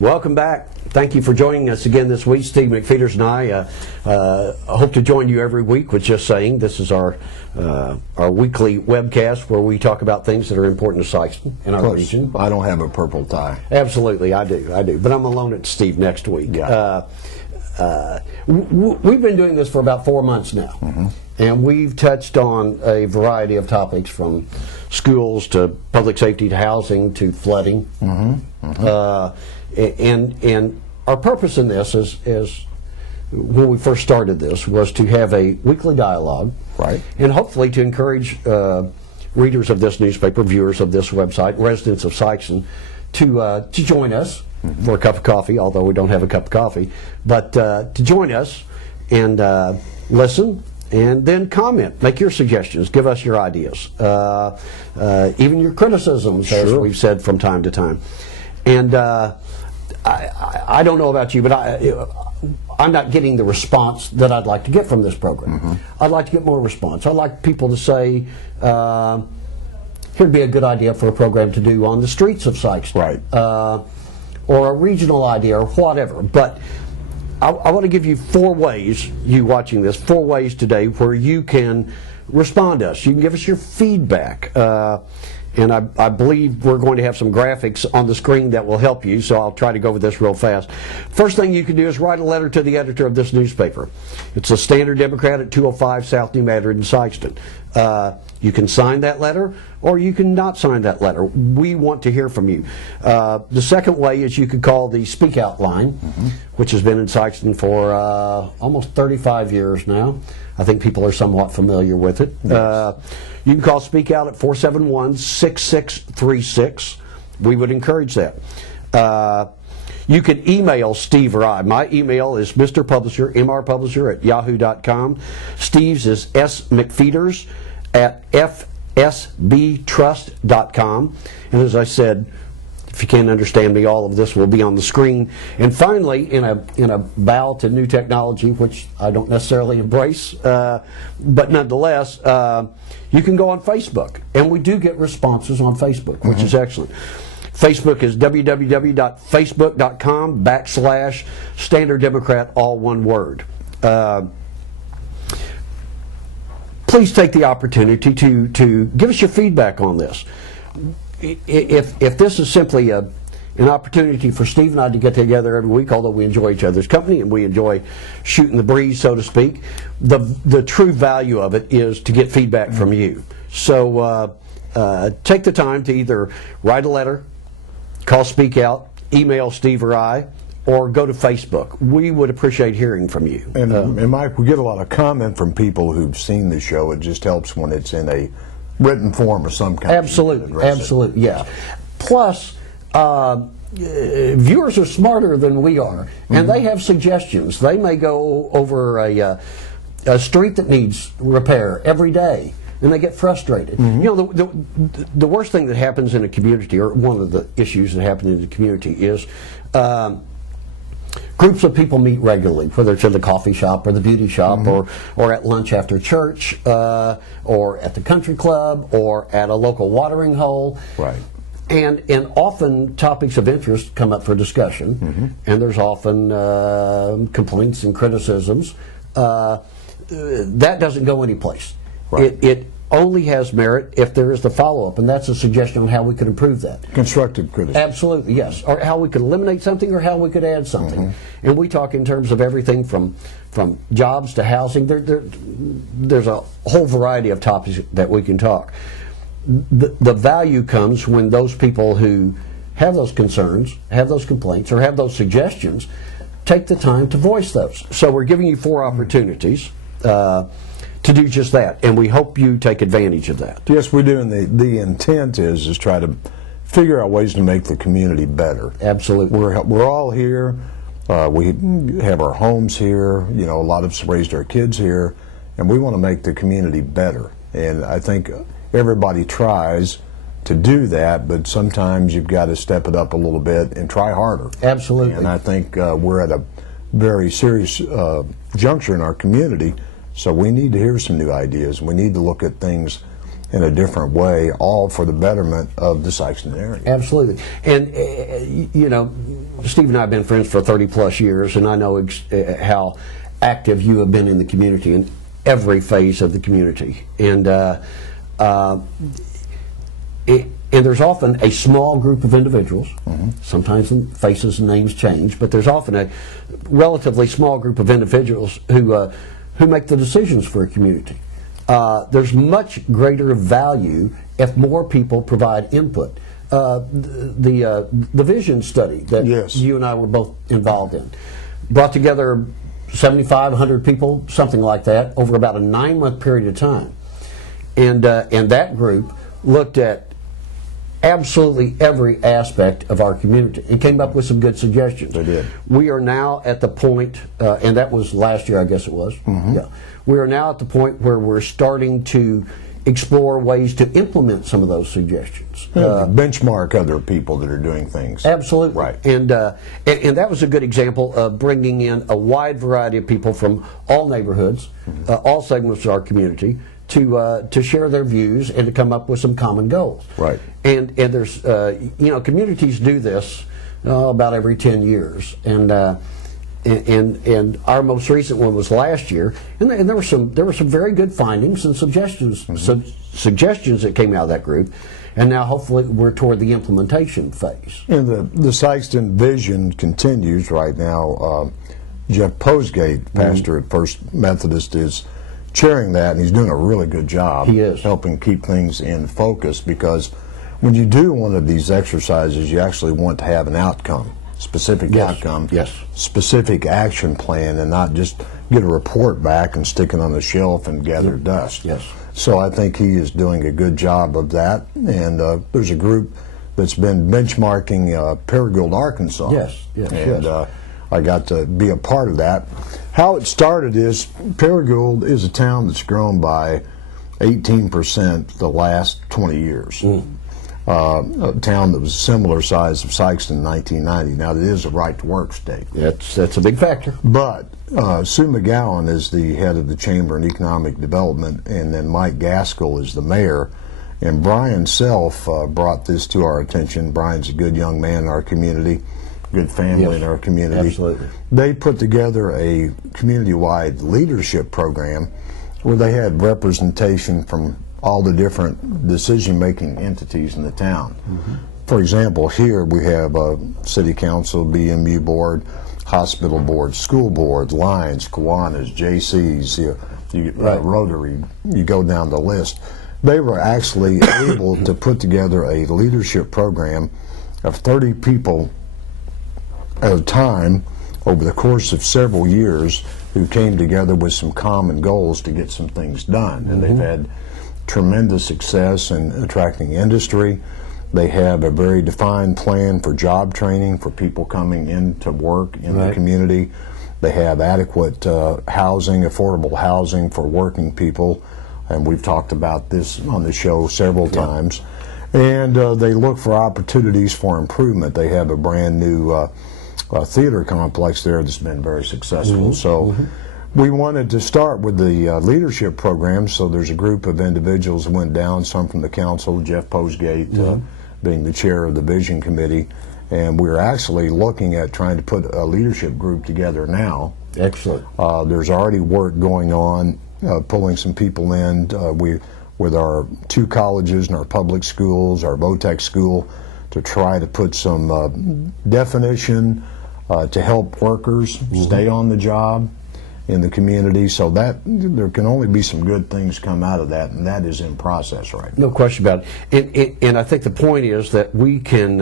Welcome back. Thank you for joining us again this week. Steve McFeeters and I hope to join you every week with Just Saying. This is our weekly webcast where we talk about things that are important to Sikeston and our region. I don't have a purple tie. Absolutely, I do. But I'm alone at Steve next week. Yeah. We've been doing this for about 4 months now, and we've touched on a variety of topics from schools to public safety to housing to flooding. And our purpose in this is when we first started this was to have a weekly dialogue, right, and hopefully to encourage readers of this newspaper, viewers of this website, residents of Sikeston to join us for a cup of coffee, although we don't have a cup of coffee, but to join us and listen and then comment, make your suggestions, give us your ideas, even your criticisms, as we've said from time to time. And I don't know about you, but I'm not getting the response that I'd like to get from this program. I'd like to get more response. I'd like people to say, here'd be a good idea for a program to do on the streets of Sikeston. Right. Or a regional idea or whatever. But I want to give you 4 ways, you watching this, 4 ways today where you can respond to us. You can give us your feedback. And I believe we're going to have some graphics on the screen that will help you, so I'll try to go over this real fast. First thing you can do is write a letter to the editor of this newspaper. It's the Standard Democrat at 205 South New Madrid in Sikeston. You can sign that letter, or you can not sign that letter. We want to hear from you. The second way is you could call the Speak Out line, which has been in Sikeston for almost 35 years now. I think people are somewhat familiar with it. Yes. You can call Speak Out at 471-6636. We would encourage that. You can email Steve or I. My email is Mr. Publisher, mrpublisher@yahoo.com. Steve's is smcfeeters@fsbtrust.com. And as I said, if you can't understand me, all of this will be on the screen. And finally, in a bow to new technology, which I don't necessarily embrace, but nonetheless, you can go on Facebook. And we do get responses on Facebook, which is excellent. Facebook is www.facebook.com/Standard Democrat, all one word. Please take the opportunity to give us your feedback on this. If this is simply an opportunity for Steve and I to get together every week, although we enjoy each other's company and we enjoy shooting the breeze, so to speak, the true value of it is to get feedback from you. So take the time to either write a letter, call Speak Out, email Steve or I, or go to Facebook. We would appreciate hearing from you. And Mike, we get a lot of comment from people who've seen the show. It just helps when it's in a written form of some kind. Absolutely, yeah. Plus, viewers are smarter than we are, and they have suggestions. They may go over a street that needs repair every day, and they get frustrated. You know, the worst thing that happens in a community, or one of the issues that happen in the community, is groups of people meet regularly, whether it's in the coffee shop or the beauty shop, or at lunch after church, or at the country club, or at a local watering hole. Right. And often topics of interest come up for discussion, and there's often complaints and criticisms. That doesn't go anyplace. Right. It only has merit if there is the follow-up, and that's a suggestion on how we could improve that. Constructive criticism. Absolutely, yes. Or how we could eliminate something, or how we could add something. And we talk in terms of everything from jobs to housing. There's a whole variety of topics that we can talk. The value comes when those people who have those concerns, have those complaints, or have those suggestions, take the time to voice those. So we're giving you 4 opportunities to do just that, and we hope you take advantage of that. Yes, we do, and the intent is try to figure out ways to make the community better. Absolutely. We're all here. We have our homes here. You know, a lot of us raised our kids here, and we want to make the community better. And I think everybody tries to do that, but sometimes you've got to step it up a little bit and try harder. Absolutely. And I think we're at a very serious juncture in our community, so we need to hear some new ideas. We need to look at things in a different way, all for the betterment of the Sikeston area. Absolutely. And, you know, Steve and I have been friends for 30-plus years, and I know how active you have been in the community in every phase of the community. And there's often a small group of individuals, sometimes the faces and names change, but there's often a relatively small group of individuals who make the decisions for a community. There's much greater value if more people provide input. The vision study that you and I were both involved in brought together 75, 100 people, something like that, over about a 9-month period of time. And that group looked at absolutely every aspect of our community and came up with some good suggestions. They did. We are now at the point, and that was last year, I guess it was. Yeah. We are now at the point where we're starting to explore ways to implement some of those suggestions. Benchmark other people that are doing things. Absolutely. Right. And that was a good example of bringing in a wide variety of people from all neighborhoods, all segments of our community, to share their views and to come up with some common goals. Right. And there's, you know, communities do this about every 10 years. And our most recent one was last year, and there were some very good findings and suggestions suggestions that came out of that group, and now hopefully we're toward the implementation phase. And the Sikeston vision continues right now. Jeff Posgate, pastor at First Methodist, is chairing that, and he's doing a really good job. He is helping keep things in focus, because when you do one of these exercises, you actually want to have an outcome. Specific outcome, specific action plan, and not just get a report back and stick it on the shelf and gather dust. So I think he is doing a good job of that. And there's a group that's been benchmarking Paragould, Arkansas. And I got to be a part of that. How it started is Paragould is a town that's grown by 18% the last 20 years. A town that was a similar size of Sikeston in 1990. Now, it is a right-to-work state. That's a big factor. But Sue McGowan is the head of the Chamber in Economic Development, and then Mike Gaskell is the mayor. And Brian Self brought this to our attention. Brian's a good young man in our community, good family in our community. Absolutely. They put together a community-wide leadership program where they had representation from all the different decision-making entities in the town. For example, here we have a city council, BMU board, hospital board, school board, Lions, Kiwanis, JCs, Rotary. You go down the list. They were actually able to put together a leadership program of 30 people at a time over the course of several years who came together with some common goals to get some things done. And they've had tremendous success in attracting industry. They have a very defined plan for job training for people coming into work in the community. They have adequate housing, affordable housing for working people, and we've talked about this on the show several times. And they look for opportunities for improvement. They have a brand new theater complex there that's been very successful. So we wanted to start with the leadership program, so there's a group of individuals who went down, some from the council, Jeff Posgate being the chair of the vision committee, and we're actually looking at trying to put a leadership group together now. Excellent. There's already work going on, pulling some people in with our 2 colleges and our public schools, our VOTEC school, to try to put some definition to help workers stay on the job in the community, so that there can only be some good things come out of that, and that is in process right now. No question about it. And I think the point is that we can,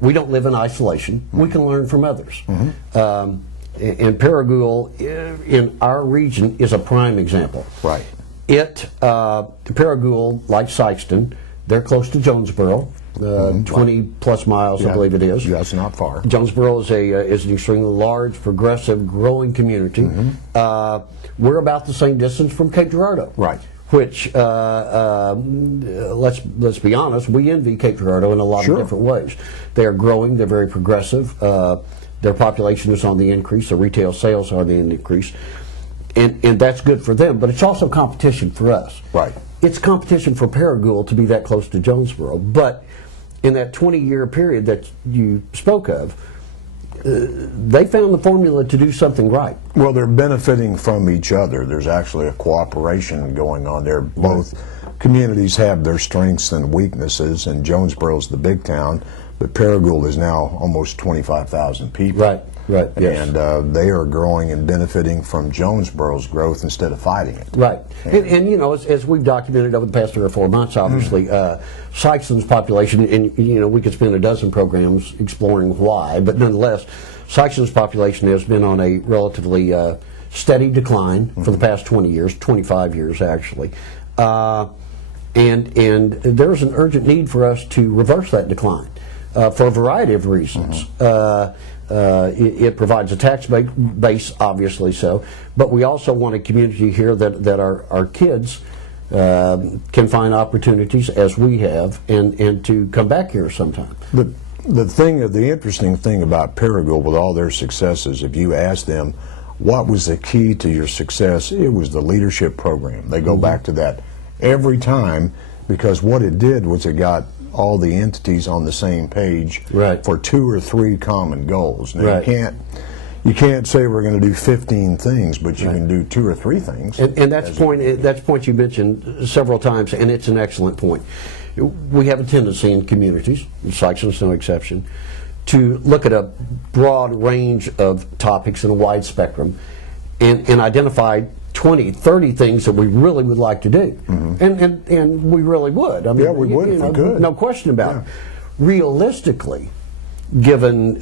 we don't live in isolation. We can learn from others. And Paragould in our region is a prime example. Right. Paragould, like Sikeston, they're close to Jonesboro. 20-plus miles, I believe it is. Yeah, it's not far. Jonesboro is an extremely large, progressive, growing community. We're about the same distance from Cape Girardeau. Right. Which, let's be honest, we envy Cape Girardeau in a lot of different ways. They are growing. They're very progressive. Their population is on the increase. Their retail sales are on the increase. and that's good for them, but it's also competition for us. Right. It's competition for Paragould to be that close to Jonesboro, but in that 20-year period that you spoke of, they found the formula to do something right. Well, they're benefiting from each other. There's actually a cooperation going on there. Both communities have their strengths and weaknesses, and Jonesboro's the big town, but Paragould is now almost 25,000 people. Right, right, yes. And they are growing and benefiting from Jonesboro's growth instead of fighting it. Right. And you know, as we've documented over the past 3 or 4 months, obviously, Sikeston's population, and you know, we could spend a dozen programs exploring why, but nonetheless, Sikeston's population has been on a relatively steady decline for the past 20 years, 25 years actually. And there's an urgent need for us to reverse that decline for a variety of reasons. It provides a tax base, obviously so, but we also want a community here that our kids can find opportunities, as we have, and to come back here sometime. The interesting thing about Paragould, with all their successes, if you ask them what was the key to your success, it was the leadership program. They go back to that every time, because what it did was it got all the entities on the same page for 2 or 3 common goals. Now, you can't say we're going to do 15 things, but you can do 2 or 3 things. And that's a point you mentioned several times, and it's an excellent point. We have a tendency in communities, Sikeston's no exception, to look at a broad range of topics in a wide spectrum and identify 20, 30 things that we really would like to do. And we really would. I mean, yeah, we would if we could. No question about it. Realistically, given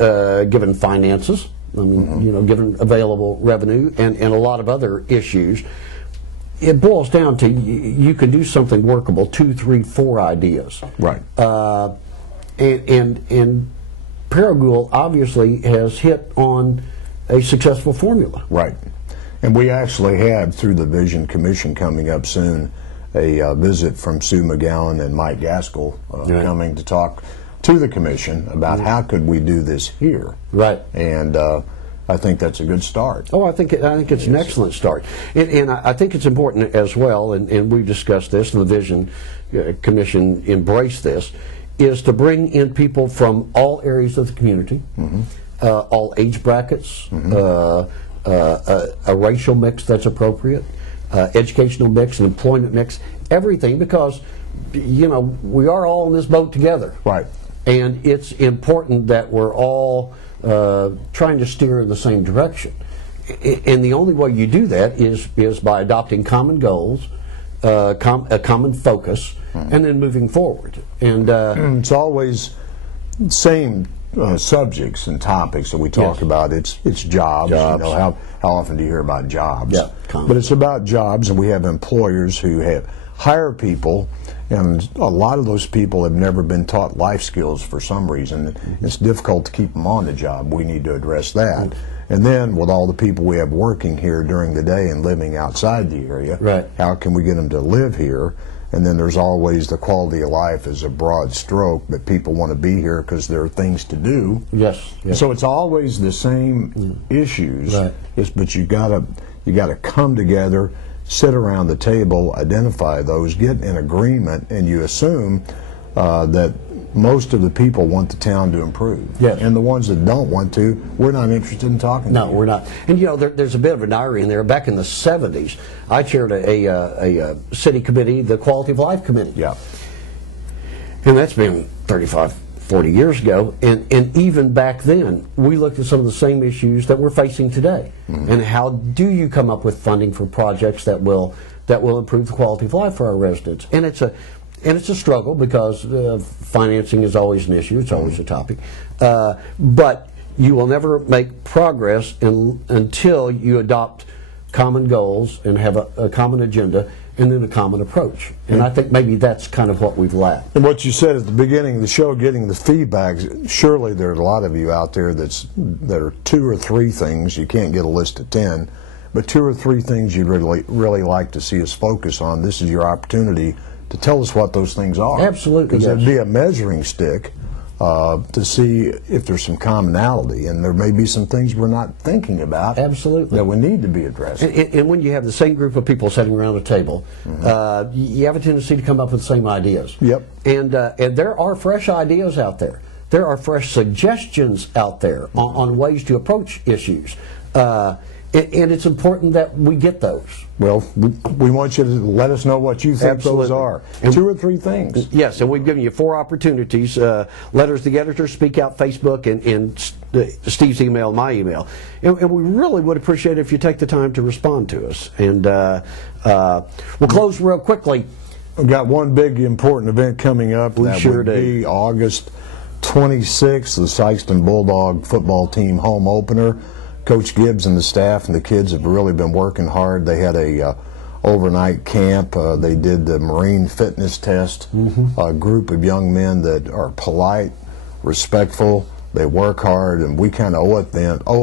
finances, I mean, you know, given available revenue and a lot of other issues, it boils down to you can do something workable, 2, 3, 4 ideas. Right. And Paragould obviously has hit on a successful formula. Right. And we actually have, through the Vision Commission coming up soon, a visit from Sue McGowan and Mike Gaskell coming to talk to the Commission about how could we do this here. Right. And I think that's a good start. Oh, I think it's an excellent start. And I think it's important as well, and we've discussed this, and the Vision Commission embraced this, is to bring in people from all areas of the community, all age brackets, a racial mix that's appropriate, educational mix, an employment mix, everything, because, you know, we are all in this boat together. Right. And it's important that we're all trying to steer in the same direction. And the only way you do that is by adopting common goals, a common focus, and then moving forward. And it's always the same subjects and topics that we talk about. It's jobs. You know, how often do you hear about jobs? Yeah, but it's about jobs, and we have employers who hire people, and a lot of those people have never been taught life skills for some reason. It's difficult to keep them on the job. We need to address that. And then with all the people we have working here during the day and living outside the area, how can we get them to live here? And then there's always the quality of life as a broad stroke, but people want to be here because there are things to do. Yes. So it's always the same issues, but you gotta come together, sit around the table, identify those, get in agreement, and you assume that most of the people want the town to improve. Yes. And the ones that don't want to, we're not interested in talking to. No, we're not. And you know, there's a bit of an irony in there. Back in the 70s, I chaired a city committee, the Quality of Life Committee. Yeah. And that's been 35, 40 years ago. And even back then, we looked at some of the same issues that we're facing today. And how do you come up with funding for projects that will improve the quality of life for our residents? And it's a struggle, because financing is always an issue. It's always a topic. But you will never make progress until you adopt common goals and have a common agenda and then a common approach. And I think maybe that's kind of what we've lacked. And what you said at the beginning of the show, getting the feedback, surely there are a lot of you out there that are 2 or 3 things. You can't get a list of 10, but 2 or 3 things you'd really like to see us focus on. This is your opportunity to tell us what those things are. Absolutely. Because it'd be a measuring stick to see if there's some commonality, and there may be some things we're not thinking about. Absolutely. That we need to be addressed. And when you have the same group of people sitting around a table, you have a tendency to come up with the same ideas. Yep. And there are fresh ideas out there. There are fresh suggestions out there on ways to approach issues. And it's important that we get those. Well, we want you to let us know what you think Absolutely. those are. And 2 or 3 things. Yes, and we've given you 4 opportunities. Letters to the editor, Speak Out Facebook, and Steve's email, my email. And we really would appreciate it if you take the time to respond to us. And we'll close real quickly. We've got one big important event coming up. We that sure would do. be August 26th, the Sikeston Bulldog football team home opener. Coach Gibbs and the staff and the kids have really been working hard. They had a overnight camp. They did the Marine fitness test. A group of young men that are polite, respectful. They work hard, and we kind of owe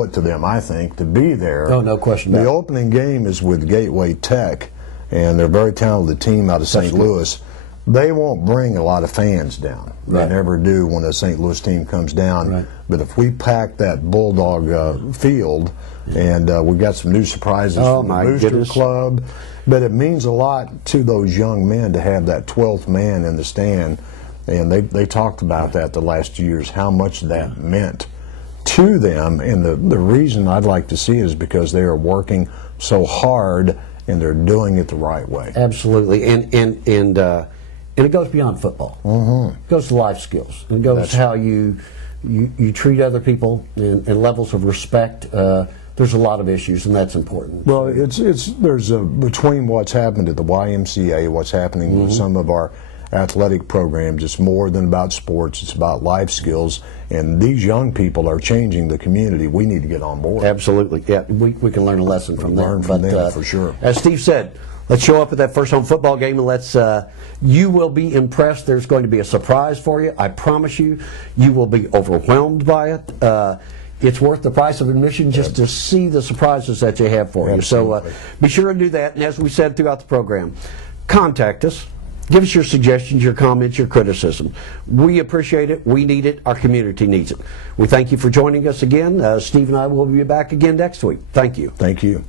it to them, I think, to be there. Oh, no question about it. The opening game is with Gateway Tech, and they're a very talented team out of St. Louis. They won't bring a lot of fans down. Right. They never do when a St. Louis team comes down. Right. But if we pack that Bulldog field, and we've got some new surprises from the Booster Club, but it means a lot to those young men to have that 12th man in the stand. And they talked about that the last years, how much that meant to them. And the reason I'd like to see it is because they are working so hard and they're doing it the right way. Absolutely. And it goes beyond football. It goes to life skills. It goes to how you treat other people and levels of respect. There's a lot of issues, and that's important. Well, there's between what's happened at the YMCA, what's happening with some of our athletic programs, it's more than about sports. It's about life skills, and these young people are changing the community. We need to get on board. Absolutely. Yeah, we can learn a lesson from them. Learn from them, for sure. As Steve said, let's show up at that first home football game, and let's. You will be impressed. There's going to be a surprise for you. I promise you. You will be overwhelmed by it. It's worth the price of admission just to see the surprises that you have for you. So be sure to do that. And as we said throughout the program, contact us. Give us your suggestions, your comments, your criticism. We appreciate it. We need it. Our community needs it. We thank you for joining us again. Steve and I will be back again next week. Thank you. Thank you.